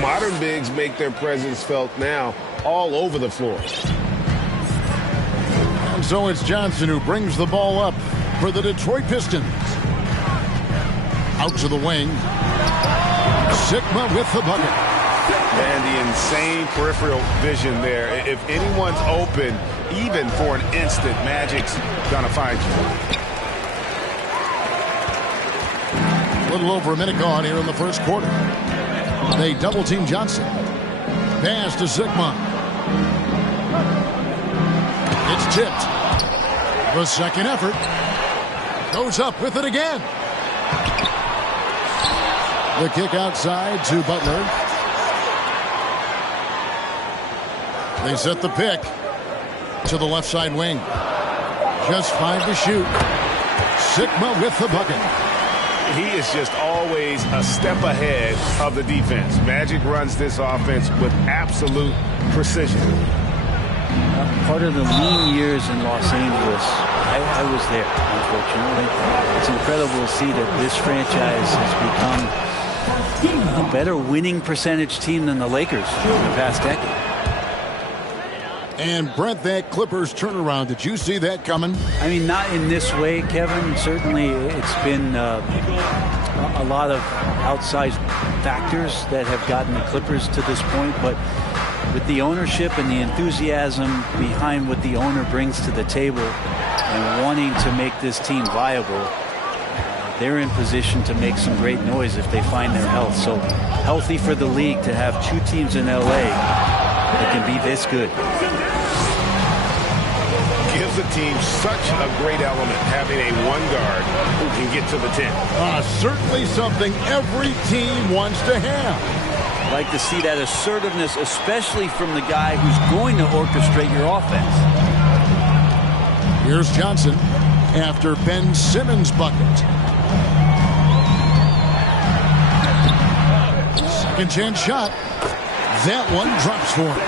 Modern bigs make their presence felt now all over the floor. And so it's Johnson who brings the ball up for the Detroit Pistons. Out to the wing. Sigma with the bucket. And the insane peripheral vision there. If anyone's open, even for an instant, Magic's gonna find you. A little over a minute gone here in the first quarter. They double team Johnson. Pass to Sigma. It's tipped. The second effort. Goes up with it again. The kick outside to Butler. They set the pick to the left side wing. Just 5 to shoot. Sigma with the bucket. He is just always a step ahead of the defense. Magic runs this offense with absolute precision. Part of the lean years in Los Angeles, I was there, unfortunately. It's incredible to see that this franchise has become a better winning percentage team than the Lakers in the past decade. And Brent, that Clippers turnaround, did you see that coming? I mean, not in this way, Kevin. Certainly it's been a lot of outsized factors that have gotten the Clippers to this point, but with the ownership and the enthusiasm behind what the owner brings to the table and wanting to make this team viable, they're in position to make some great noise if they find their health. So healthy for the league to have 2 teams in LA that can be this good. Gives the team such a great element having a one guard who can get to the 10. Certainly something every team wants to have. I'd like to see that assertiveness, especially from the guy who's going to orchestrate your offense. Here's Johnson after Ben Simmons' bucket. Second chance shot. That one drops for him.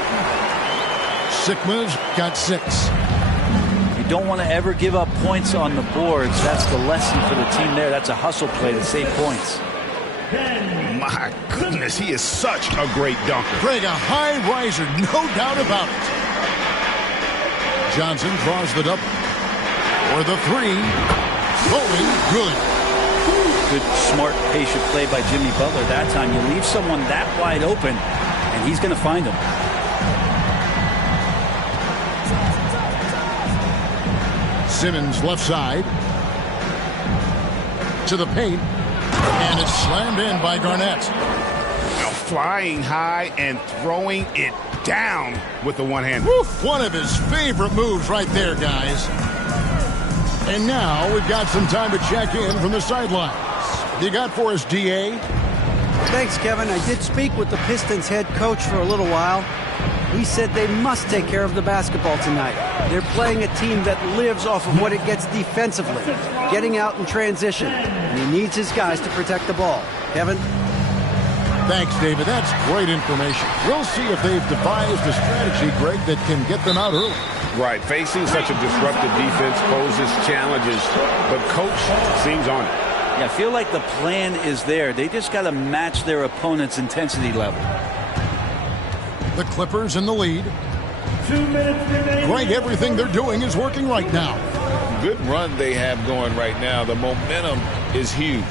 Sigma's got 6. You don't want to ever give up points on the boards. That's the lesson for the team there. That's a hustle play to save points. My goodness, he is such a great dunker. Greg, a high riser, no doubt about it. Johnson draws the double. For the 3. Going good. Good, smart, patient play by Jimmy Butler that time. You leave someone that wide open, and he's going to find them. Simmons left side. To the paint. And it's slammed in by Garnett. Now flying high and throwing it down with the one hand. One of his favorite moves right there, guys. And now we've got some time to check in from the sidelines. You got for us, D.A.? Thanks, Kevin. I did speak with the Pistons head coach for a little while. He said they must take care of the basketball tonight. They're playing a team that lives off of what it gets defensively, getting out in transition. And he needs his guys to protect the ball. Kevin? Thanks, David. That's great information. We'll see if they've devised a strategy, Greg, that can get them out early. Right. Facing such a disruptive defense poses challenges, but coach seems on it. Yeah, I feel like the plan is there. They just got to match their opponent's intensity level. The Clippers in the lead. 2 minutes remaining. Greg, everything they're doing is working right now. Good run they have going right now. The momentum is huge.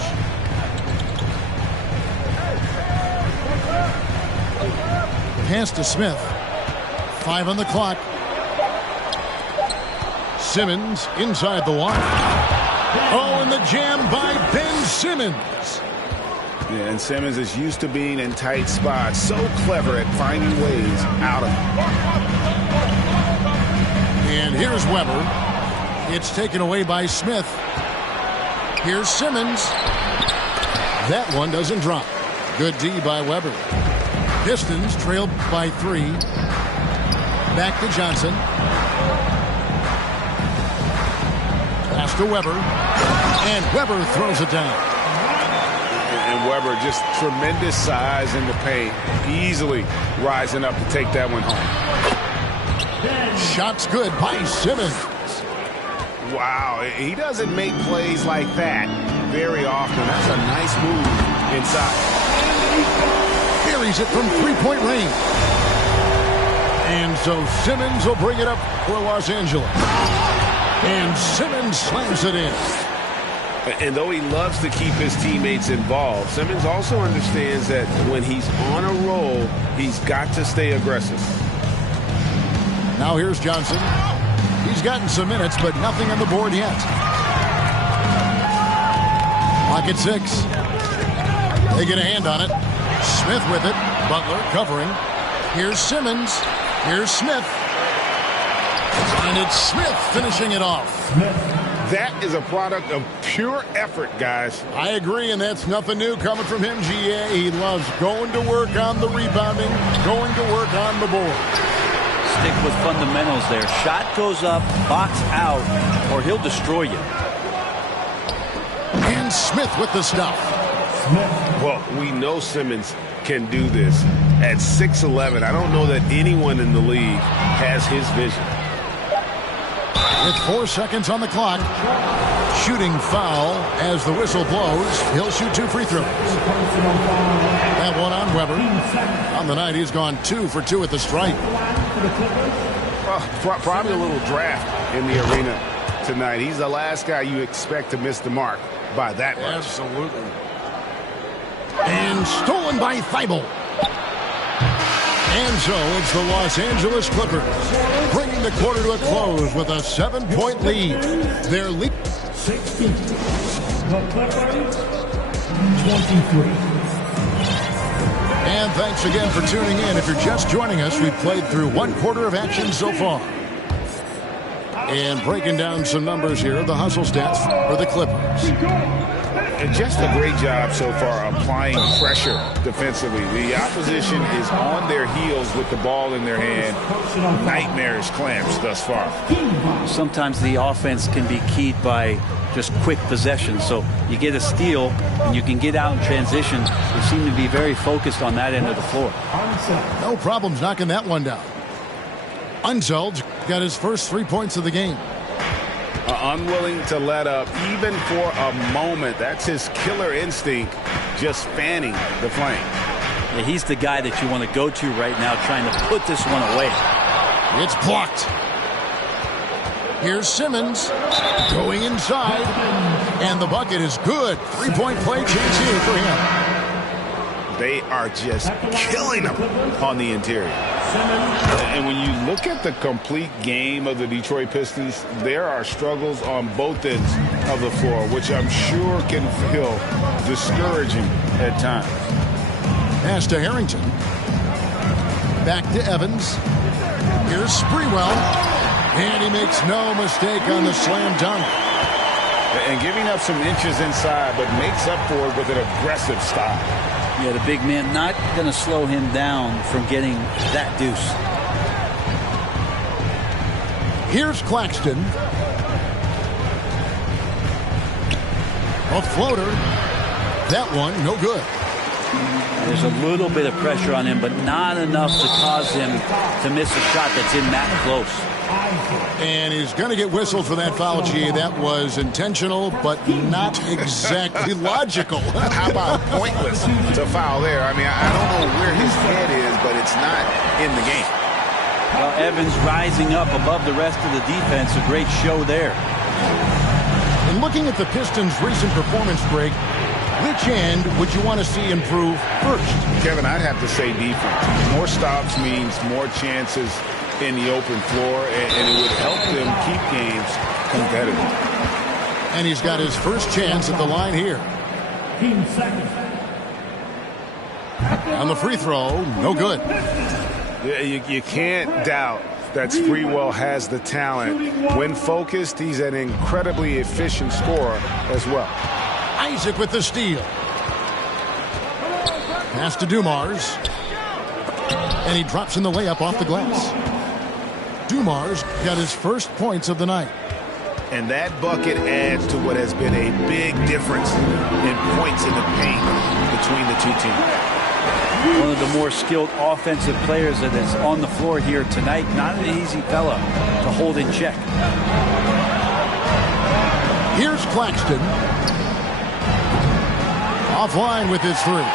Pass to Smith. 5 on the clock. Simmons inside the line. Oh, and the jam by Ben Simmons. Yeah, and Simmons is used to being in tight spots. So clever at finding ways out of it. And here's Weber. It's taken away by Smith. Here's Simmons. That one doesn't drop. Good D by Weber. Pistons trailed by 3. Back to Johnson. Pass to Weber. And Weber throws it down. And Weber just tremendous size in the paint. Easily rising up to take that one home. Shots good by Simmons. Wow, he doesn't make plays like that very often. That's a nice move inside. Here buries it from three-point range. And so Simmons will bring it up for Los Angeles. And Simmons slams it in. And though he loves to keep his teammates involved, Simmons also understands that when he's on a roll, he's got to stay aggressive. Now here's Johnson. He's gotten some minutes, but nothing on the board yet. Clock at 6. They get a hand on it. Smith with it. Butler covering. Here's Simmons. Here's Smith. And it's Smith finishing it off. That is a product of pure effort, guys. I agree, and that's nothing new coming from him, GA. He loves going to work on the rebounding, going to work on the board. Stick with fundamentals there. Shot goes up, box out, or he'll destroy you. And Smith with the stuff. Well, we know Simmons can do this. At 6'11", I don't know that anyone in the league has his vision. With 4 seconds on the clock, shooting foul as the whistle blows. He'll shoot 2 free throws. That one on Weber. On the night, he's gone 2 for 2 at the stripe. Probably a little draft in the arena tonight. He's the last guy you expect to miss the mark by that much. Absolutely. And stolen by Thibault. And so it's the Los Angeles Clippers bringing the quarter to a close with a 7-point lead. Their lead 16. The Clippers 23. And thanks again for tuning in. If you're just joining us, we've played through 1 quarter of action so far. And breaking down some numbers here, the hustle stats for the Clippers. And just a great job so far applying pressure defensively. The opposition is on their heels with the ball in their hand. Nightmarish clamps thus far. Sometimes the offense can be keyed by just quick possession. So you get a steal and you can get out in transition. They seem to be very focused on that end of the floor. No problems knocking that one down. Unseld got his first 3 points of the game. Unwilling to let up even for a moment. That's his killer instinct, just fanning the flame. Yeah, he's the guy that you want to go to right now trying to put this one away. It's blocked. Here's Simmons going inside, and the bucket is good. 3-point play chance here for him. They are just killing him on the interior. And when you look at the complete game of the Detroit Pistons, there are struggles on both ends of the floor, which I'm sure can feel discouraging at times. Pass to Harrington. Back to Evans. Here's Sprewell. And he makes no mistake on the slam dunk. And giving up some inches inside, but makes up for it with an aggressive stop. Yeah, the big man not going to slow him down from getting that deuce. Here's Claxton. A floater. That one, no good. There's a little bit of pressure on him, but not enough to cause him to miss a shot that's in that close. And he's going to get whistled for that foul, G. That was intentional, but not exactly logical. How about pointless to foul there? I mean, I don't know where his head is, but it's not in the game. Well, Evans rising up above the rest of the defense. A great show there. And looking at the Pistons' recent performance, Greg, which end would you want to see improve first? Kevin, I'd have to say defense. More stops means more chances in the open floor, and it would help them keep games competitive. And he's got his first chance at the line here. 15 seconds. On the free throw, no good. You can't doubt that Sprewell has the talent. When focused, he's an incredibly efficient scorer as well. Isaac with the steal. Pass to Dumars. And he drops in the layup off the glass. Dumars got his first points of the night. And that bucket adds to what has been a big difference in points in the paint between the two teams. One of the more skilled offensive players that is on the floor here tonight. Not an easy fella to hold in check. Here's Claxton. Offline with his three.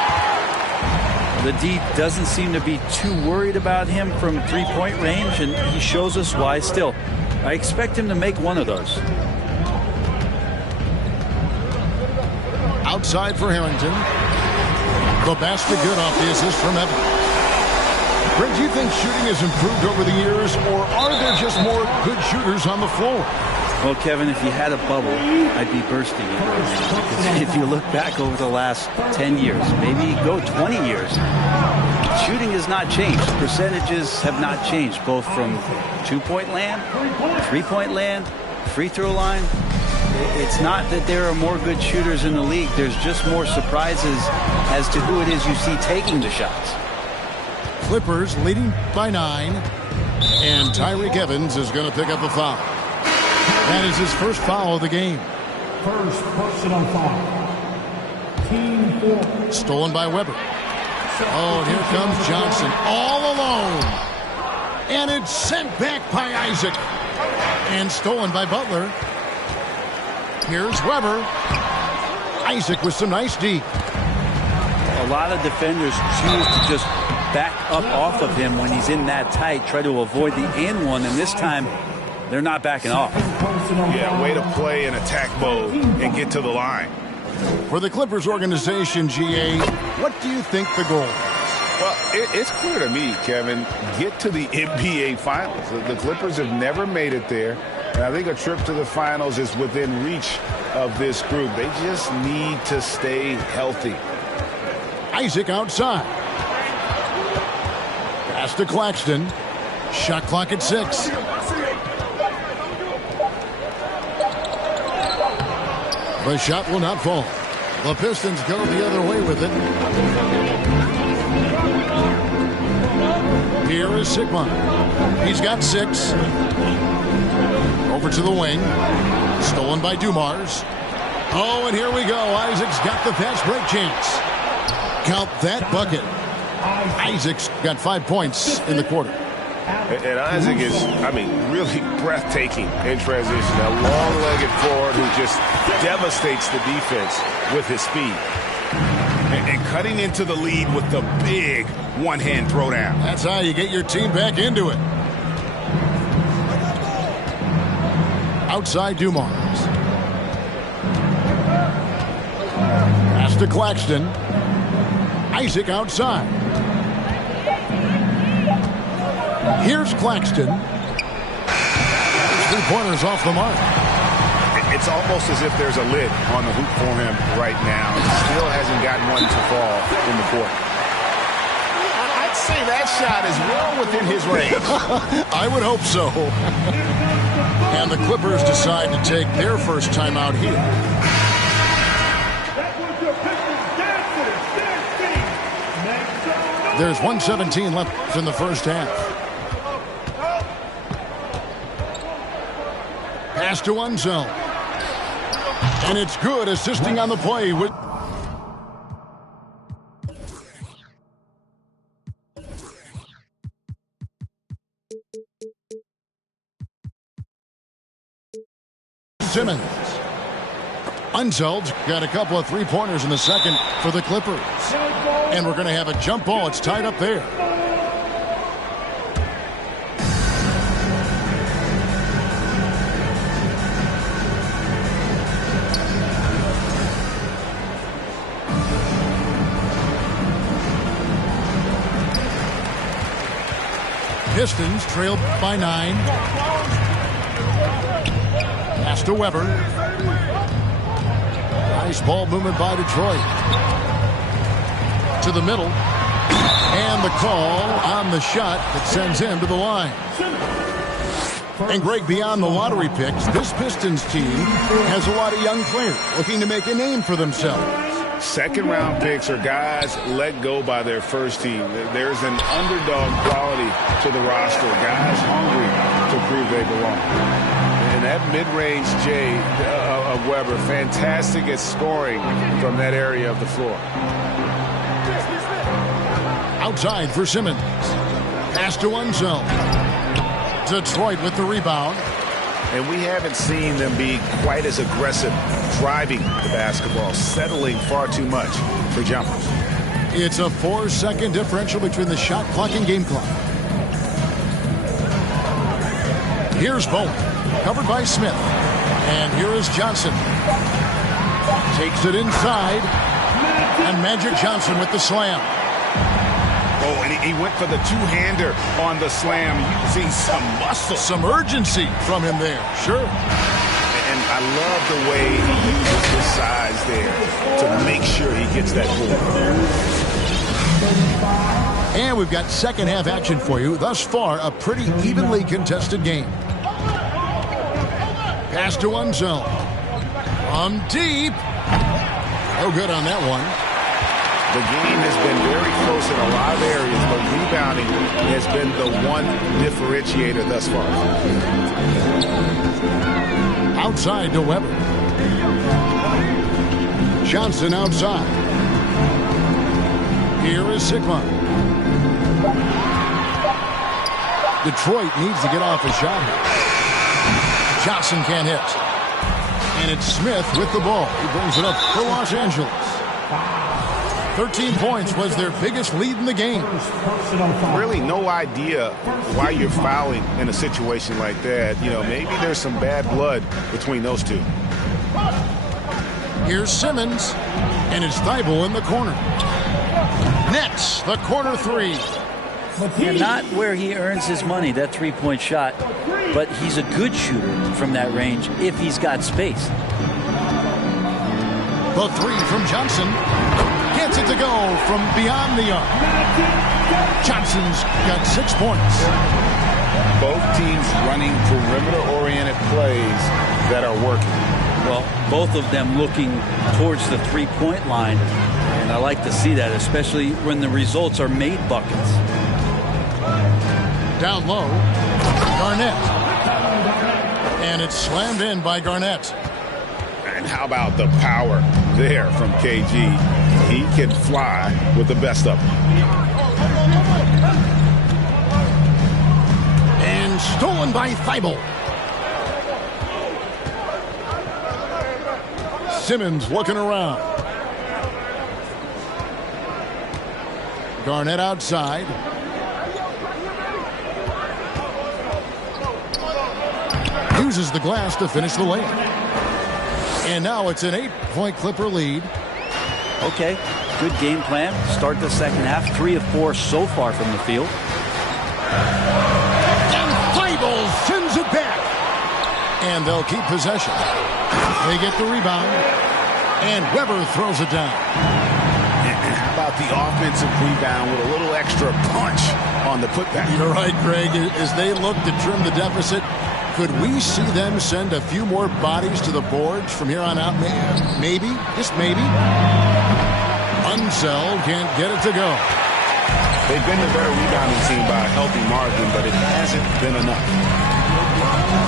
The D doesn't seem to be too worried about him from three-point range, and he shows us why still. I expect him to make one of those. Outside for Harrington. The basket good off the assist from Evans. Brent, do you think shooting has improved over the years, or are there just more good shooters on the floor? Well, Kevin, if you had a bubble, I'd be bursting it right now. Because if you look back over the last 10 years, maybe go 20 years, shooting has not changed. Percentages have not changed, both from two-point land, three-point land, free throw line. It's not that there are more good shooters in the league. There's just more surprises as to who it is you see taking the shots. Clippers leading by 9. And Tyreke Evans is going to pick up a foul. That is his first foul of the game. First personal foul. Team 4. Stolen by Weber. Oh, and here comes Johnson all alone. And it's sent back by Isaac. And stolen by Butler. Here's Weber. Isaac with some nice D. A lot of defenders choose to just back up off of him when he's in that tight, try to avoid the and one, and this time they're not backing off. Yeah, way to play in attack mode and get to the line. For the Clippers organization, GA, what do you think the goal is? Well, it's clear to me, Kevin, get to the NBA Finals. The Clippers have never made it there, and I think a trip to the Finals is within reach of this group. They just need to stay healthy. Isaac outside. Pass to Claxton. Shot clock at 6. The shot will not fall. The Pistons go the other way with it. Here is Sigma. He's got 6. Over to the wing. Stolen by Dumars. Oh, and here we go. Isaac's got the fast break chance. Count that bucket. Isaac's got 5 points in the quarter. And Isaac is, really breathtaking in transition. A long-legged forward who just devastates the defense with his speed. And cutting into the lead with the big one-hand throwdown. That's how you get your team back into it. Outside Dumars. Pass to Claxton. Isaac outside. Here's Claxton. Three-pointers off the mark. It's almost as if there's a lid on the hoop for him right now. He still hasn't gotten one to fall in the court. I'd say that shot is well within his range. I would hope so. And the Clippers decide to take their first time out here. There's 1:17 left in the first half. Pass to Unzel. And it's good, assisting on the play with... Simmons. Unzel's got a couple of three-pointers in the second for the Clippers. And we're going to have a jump ball. It's tied up there. Pistons trailed by 9. Pass to Weber. Nice ball movement by Detroit. To the middle. And the call on the shot that sends him to the line. And Greg, beyond the lottery picks, this Pistons team has a lot of young players looking to make a name for themselves. Second-round picks are guys let go by their first team. There's an underdog quality to the roster. Guys hungry to prove they belong. And that mid-range J of Weber, fantastic at scoring from that area of the floor. Outside for Simmons. Pass to Unzel. Detroit with the rebound. And we haven't seen them be quite as aggressive driving the basketball, settling far too much for jumpers. It's a 4-second differential between the shot clock and game clock. Here's Bowen, covered by Smith. And here is Johnson. Takes it inside. And Magic Johnson with the slam. Oh, and he went for the two-hander on the slam, using some muscle. Some urgency from him there, sure. And I love the way he uses his size there to make sure he gets that board. And we've got second half action for you. Thus far, a pretty evenly contested game. Pass to Unzel. From deep. No good on that one. The game has been very close in a lot of areas, but rebounding has been the one differentiator thus far. Outside to Weber. Johnson outside. Here is Sigma. Detroit needs to get off a shot here. Johnson can't hit. And it's Smith with the ball. He brings it up for Los Angeles. 13 points was their biggest lead in the game. Really no idea why you're fouling in a situation like that. You know, maybe there's some bad blood between those two. Here's Simmons, and it's Thibault in the corner. Nets, the corner three. And not where he earns his money, that three-point shot, but he's a good shooter from that range if he's got space. The three from Johnson. Gets it to go from beyond the arc. Johnson's got 6 points. Both teams running perimeter-oriented plays that are working. Well, both of them looking towards the three-point line, and I like to see that, especially when the results are made buckets. Down low, Garnett. And it's slammed in by Garnett. And how about the power there from KG? He can fly with the best of them. And stolen by Thibault. Simmons looking around. Garnett outside. Uses the glass to finish the layup. And now it's an 8-point Clipper lead. Okay, good game plan. Start the second half. 3 of 4 so far from the field. And Thibault sends it back. And they'll keep possession. They get the rebound. And Weber throws it down. And how about the offensive rebound with a little extra punch on the putback? You're right, Greg. As they look to trim the deficit, could we see them send a few more bodies to the boards from here on out? Maybe, just maybe. Unzel can't get it to go. They've been the better rebounding team by a healthy margin, but it hasn't been enough.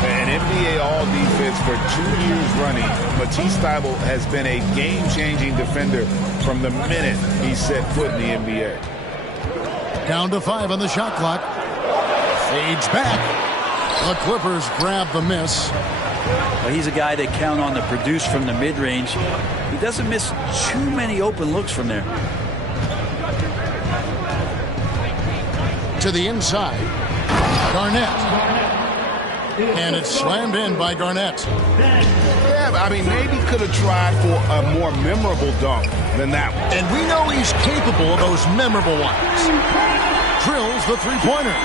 An NBA All-Defense for 2 years running, Matisse Thybulle has been a game-changing defender from the minute he set foot in the NBA. Down to 5 on the shot clock. Fades back. The Clippers grab the miss. Well, he's a guy they count on to produce from the mid-range. He doesn't miss too many open looks from there. To the inside. Garnett. And it's slammed in by Garnett. Yeah, I mean, maybe could have tried for a more memorable dunk than that one. And we know he's capable of those memorable ones. Drills the three-pointer.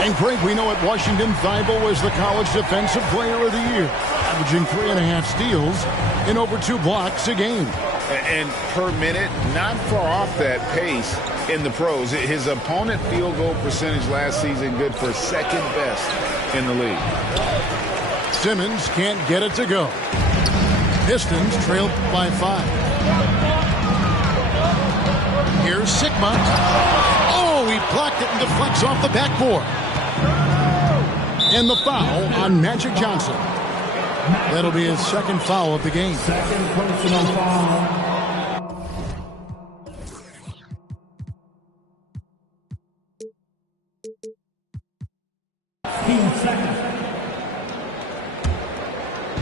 And Greg, we know at Washington, Thibault was the college defensive player of the year, averaging 3.5 steals and over 2 blocks a game. And per minute, not far off that pace in the pros. His opponent field goal percentage last season good for second best in the league. Simmons can't get it to go. Pistons trailed by 5. Here's Sigma. Oh, he blocked it and deflects off the backboard. And the foul on Magic Johnson. That'll be his second foul of the game. Second personal foul.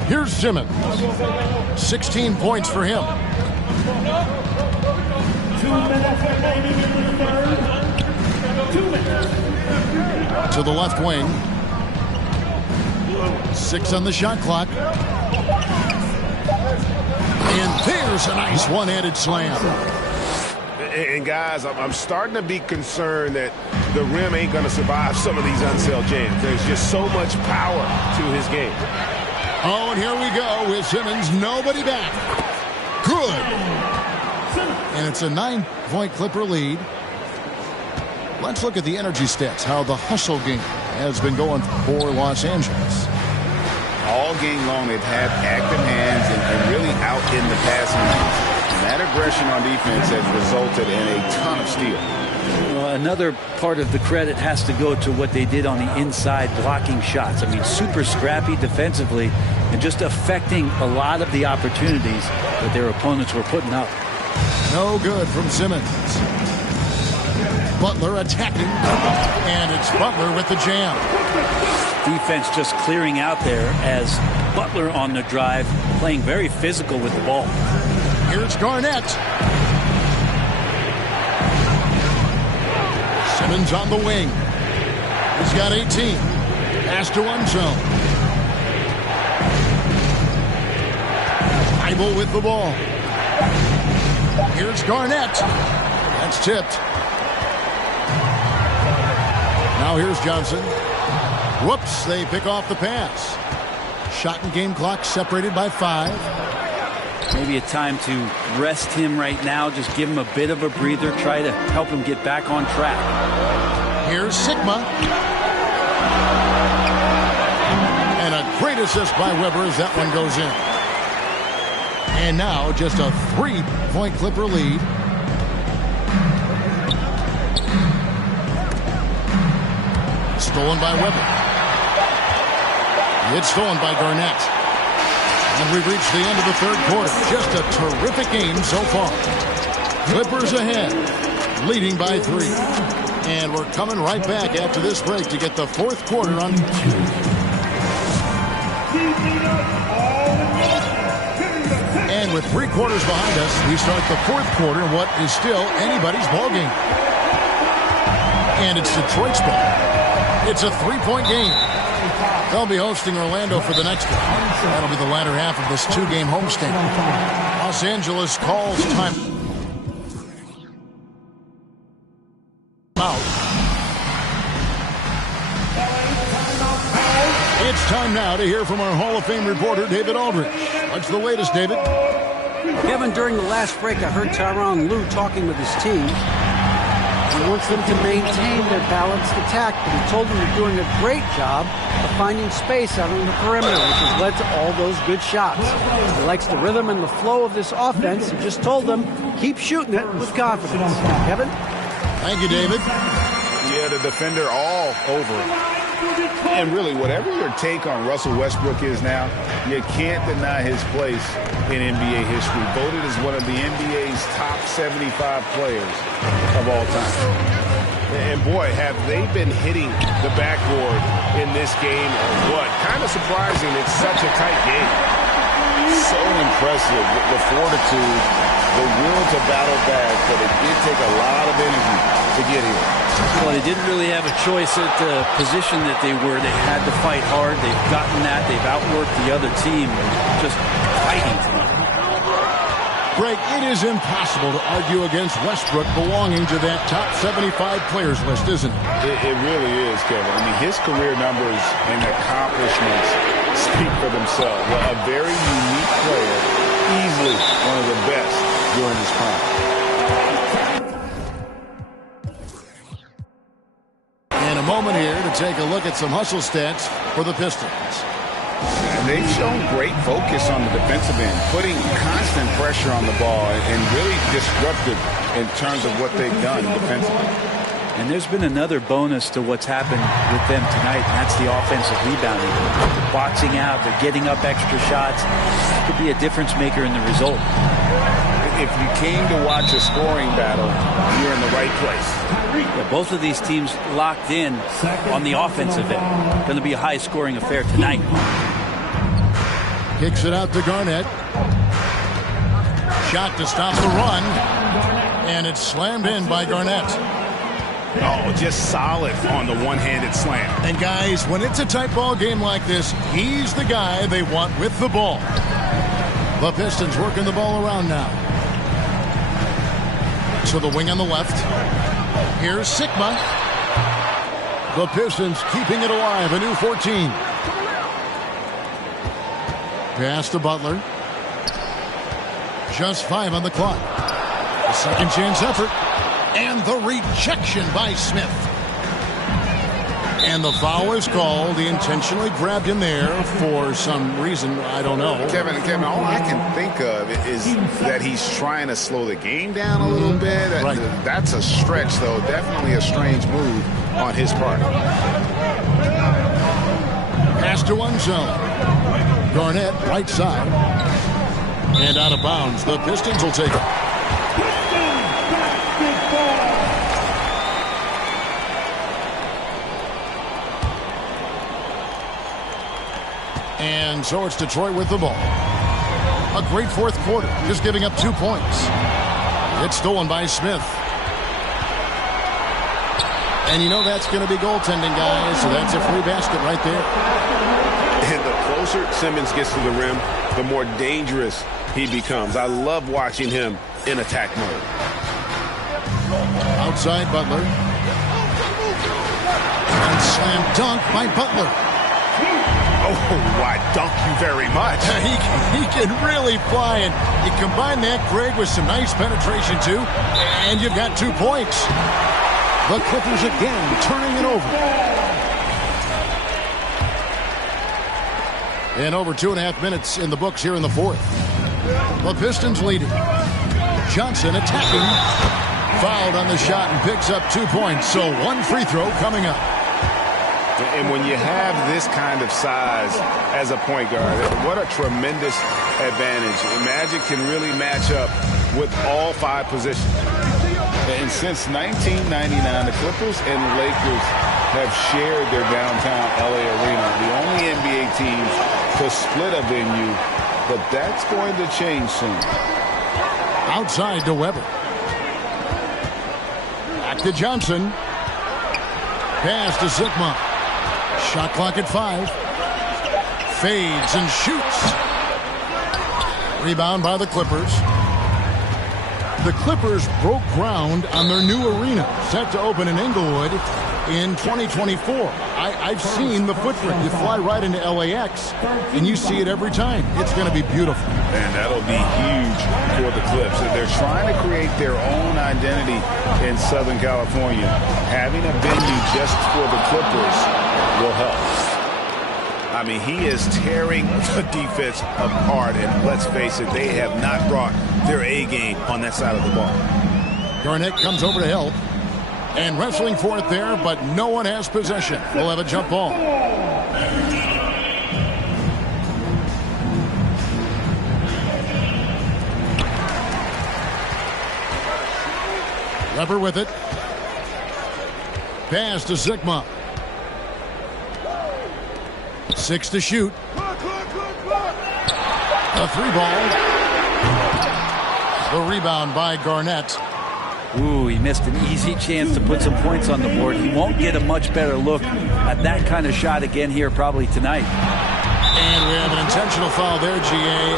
Here's Simmons. 16 points for him. To the left wing. 6 on the shot clock. And there's a nice one-handed slam. And guys, I'm starting to be concerned that the rim ain't going to survive some of these unsailed jams. There's just so much power to his game. Oh, and here we go with Simmons. Nobody back. Good. And it's a 9-point Clipper lead. Let's look at the energy stats, how the hustle game has been going for Los Angeles. All game long, they've had active hands and really out in the passing lanes. And that aggression on defense has resulted in a ton of steal. Well, another part of the credit has to go to what they did on the inside blocking shots. I mean, super scrappy defensively and just affecting a lot of the opportunities that their opponents were putting up. No good from Simmons. Butler attacking, and it's Butler with the jam. Defense just clearing out there as Butler on the drive, playing very physical with the ball. Here's Garnett. Simmons on the wing. He's got 18. Pass to one zone. Thibault with the ball. Here's Garnett. That's tipped. Now here's Johnson. Whoops, they pick off the pass. Shot and game clock separated by 5. Maybe a time to rest him right now. Just give him a bit of a breather. Try to help him get back on track. Here's Sigma. And a great assist by Weber as that one goes in. And now just a 3-point Clipper lead. Stolen by Weber. It's stolen by Garnett. And we've reached the end of the third quarter. Just a terrific game so far. Clippers ahead, leading by 3. And we're coming right back after this break to get the fourth quarter on. And with 3 quarters behind us, we start the fourth quarter in what is still anybody's ballgame. And it's Detroit's ball. It's a 3-point game. They'll be hosting Orlando for the next one. That'll be the latter half of this 2-game homestand. Los Angeles calls time out. It's time now to hear from our Hall of Fame reporter, David Aldridge. What's the latest, David? Kevin, during the last break, I heard Tyronn Lue talking with his team. He wants them to maintain their balanced attack, but he told them they're doing a great job of finding space out on the perimeter, which has led to all those good shots. He likes the rhythm and the flow of this offense. He just told them, keep shooting it with confidence. Kevin? Thank you, David. Yeah, the defender all over him. And really, whatever your take on Russell Westbrook is now, you can't deny his place in NBA history. Voted as one of the NBA's top 75 players of all time. And boy, have they been hitting the backboard in this game or what? Kind of surprising, it's such a tight game. So impressive, the fortitude, the will to battle back, but it did take a lot of energy to get here. Well, they didn't really have a choice at the position that they were. They had to fight hard. They've gotten that. They've outworked the other team. Just fighting tonight. Greg, it is impossible to argue against Westbrook belonging to that top 75 players list, isn't it? It really is, Kevin. I mean, his career numbers and accomplishments speak for themselves. Well, a very unique player, easily one of the best during his prime. And a moment here to take a look at some hustle stats for the Pistons. And they've shown great focus on the defensive end, putting constant pressure on the ball and really disruptive in terms of what they've done defensively. And there's been another bonus to what's happened with them tonight, and that's the offensive rebounding. They're boxing out, they're getting up extra shots. It could be a difference maker in the result. If you came to watch a scoring battle, you're in the right place. Yeah, both of these teams locked in on the offensive end. Going to be a high-scoring affair tonight. Kicks it out to Garnett. Shot to stop the run. And it's slammed in by Garnett. Oh, just solid on the one-handed slam. And guys, when it's a tight ball game like this, he's the guy they want with the ball. The Pistons working the ball around now. To the wing on the left. Here's Sigma. The Pistons keeping it alive, a new 14. Pass to Butler. Just 5 on the clock. A second chance effort. And the rejection by Smith. And the foul is called. He intentionally grabbed him there for some reason. I don't know. Kevin, all I can think of is that he's trying to slow the game down a little bit. Right. That's a stretch, though. Definitely a strange move on his part. Pass to one zone. Garnett, right side. And out of bounds. The Pistons will take it. And so it's Detroit with the ball. A great fourth quarter, just giving up 2 points. It's stolen by Smith. And you know that's going to be goaltending, guys, so that's a free basket right there. And the closer Simmons gets to the rim, the more dangerous he becomes. I love watching him in attack mode. Outside Butler. And slam dunk by Butler. Oh, why, dunk you very much. He can really fly, and you combine that, Greg, with some nice penetration, too, and you've got 2 points. The Clippers again turning it over. And over 2.5 minutes in the books here in the fourth. The Pistons leading. Johnson attacking. Fouled on the shot and picks up 2 points, so 1 free throw coming up. And when you have this kind of size as a point guard, what a tremendous advantage. Magic can really match up with all 5 positions. And since 1999, the Clippers and the Lakers have shared their downtown LA arena, the only NBA teams to split a venue, but that's going to change soon. Outside to Weber. Back to Johnson. Pass to Sigma. Shot clock at 5. Fades and shoots. Rebound by the Clippers. The Clippers broke ground on their new arena, set to open in Inglewood in 2024. I've seen the footprint. You fly right into LAX, and you see it every time. It's going to be beautiful. And that'll be huge for the Clips. They're trying to create their own identity in Southern California. Having a venue just for the Clippers will help. I mean, he is tearing the defense apart, and let's face it, they have not brought their A game on that side of the ball. Garnett comes over to help, and wrestling for it there, but no one has possession. We'll have a jump ball. Weber with it. Pass to Sigma. 6 to shoot. A 3-ball. The rebound by Garnett. Ooh, he missed an easy chance to put some points on the board. He won't get a much better look at that kind of shot again here probably tonight. And we have an intentional foul there, G.A.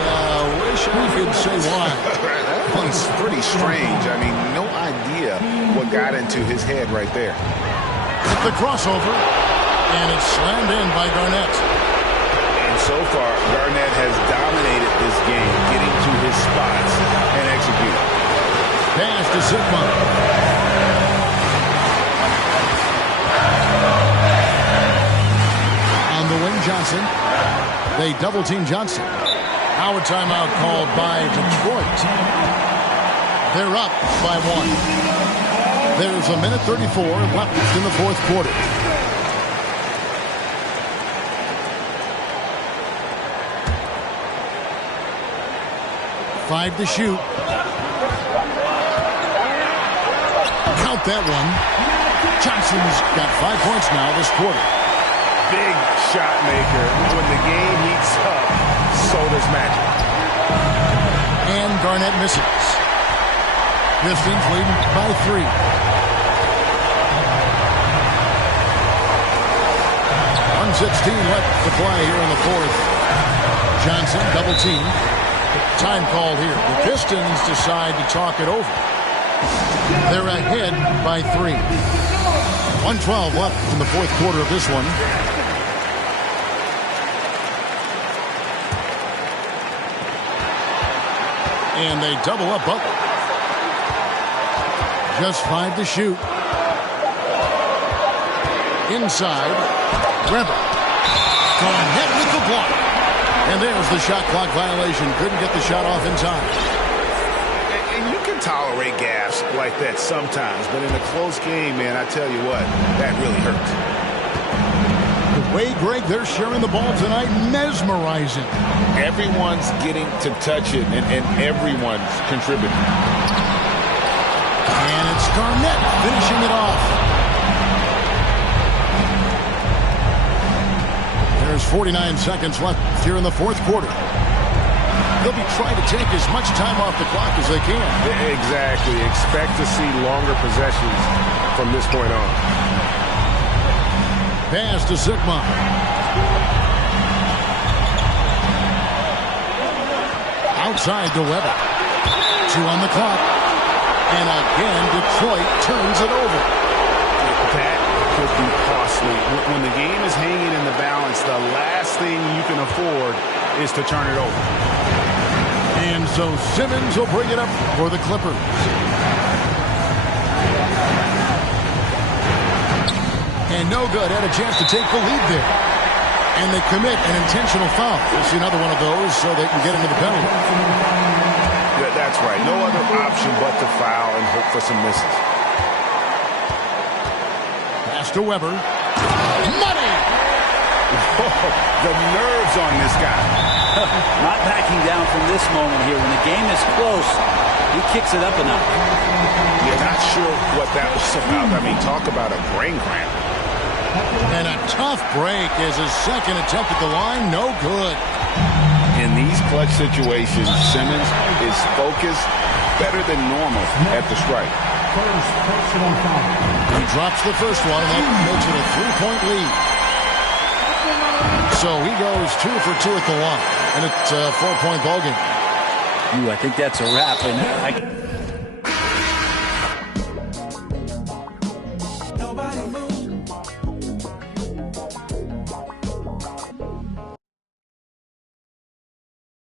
Wish I could say why. That one's pretty strange. I mean, no idea what got into his head right there. The crossover, and it's slammed in by Garnett. And so far, Garnett has dominated this game, getting to his spots and executing. Pass to Sigma. On the wing, Johnson. They double-team Johnson. Now a timeout called by Detroit. They're up by 1. There's a minute 34 left in the fourth quarter. Five to shoot. Count that one. Johnson's got 5 points now this quarter. Big shot maker. When the game heats up, so does Magic. And Garnett misses. Pistons leading by 3. .116 left to play here in the fourth. Johnson double team. Time called here. The Pistons decide to talk it over. They're ahead by 3. 1:12 left in the fourth quarter of this one. And they double up Butler. Just 5 to shoot. Inside. Webber. Garnett with the block. And there's the shot clock violation. Couldn't get the shot off in time. And you can tolerate gaffes like that sometimes, but in a close game, man, I tell you what, that really hurts. The way, Greg, they're sharing the ball tonight, mesmerizing. Everyone's getting to touch it, and everyone's contributing. And it's Garnett finishing it off. There's 49 seconds left here in the fourth quarter. They'll be trying to take as much time off the clock as they can. Exactly. Expect to see longer possessions from this point on. Pass to Sigma. Outside to Webber. 2 on the clock. And again, Detroit turns it over. That could be costly. When the game is hanging in the balance, the last thing you can afford is to turn it over. And so Simmons will bring it up for the Clippers. And no good. Had a chance to take the lead there. And they commit an intentional foul. We'll see another one of those so they can get into the penalty. That's right. No other option but to foul and hope for some misses. Pass to Webber. Money! Oh, the nerves on this guy. Not backing down from this moment here. When the game is close, he kicks it up a notch. You're not sure what that was about. I mean, talk about a brain cramp. And a tough break as his second attempt at the line. No good. In these clutch situations, Simmons is focused better than normal at the strike. He drops the first one, and that makes it a 3-point lead. So he goes 2 for 2 at the line, and it's a 4-point ballgame. I think that's a wrap. And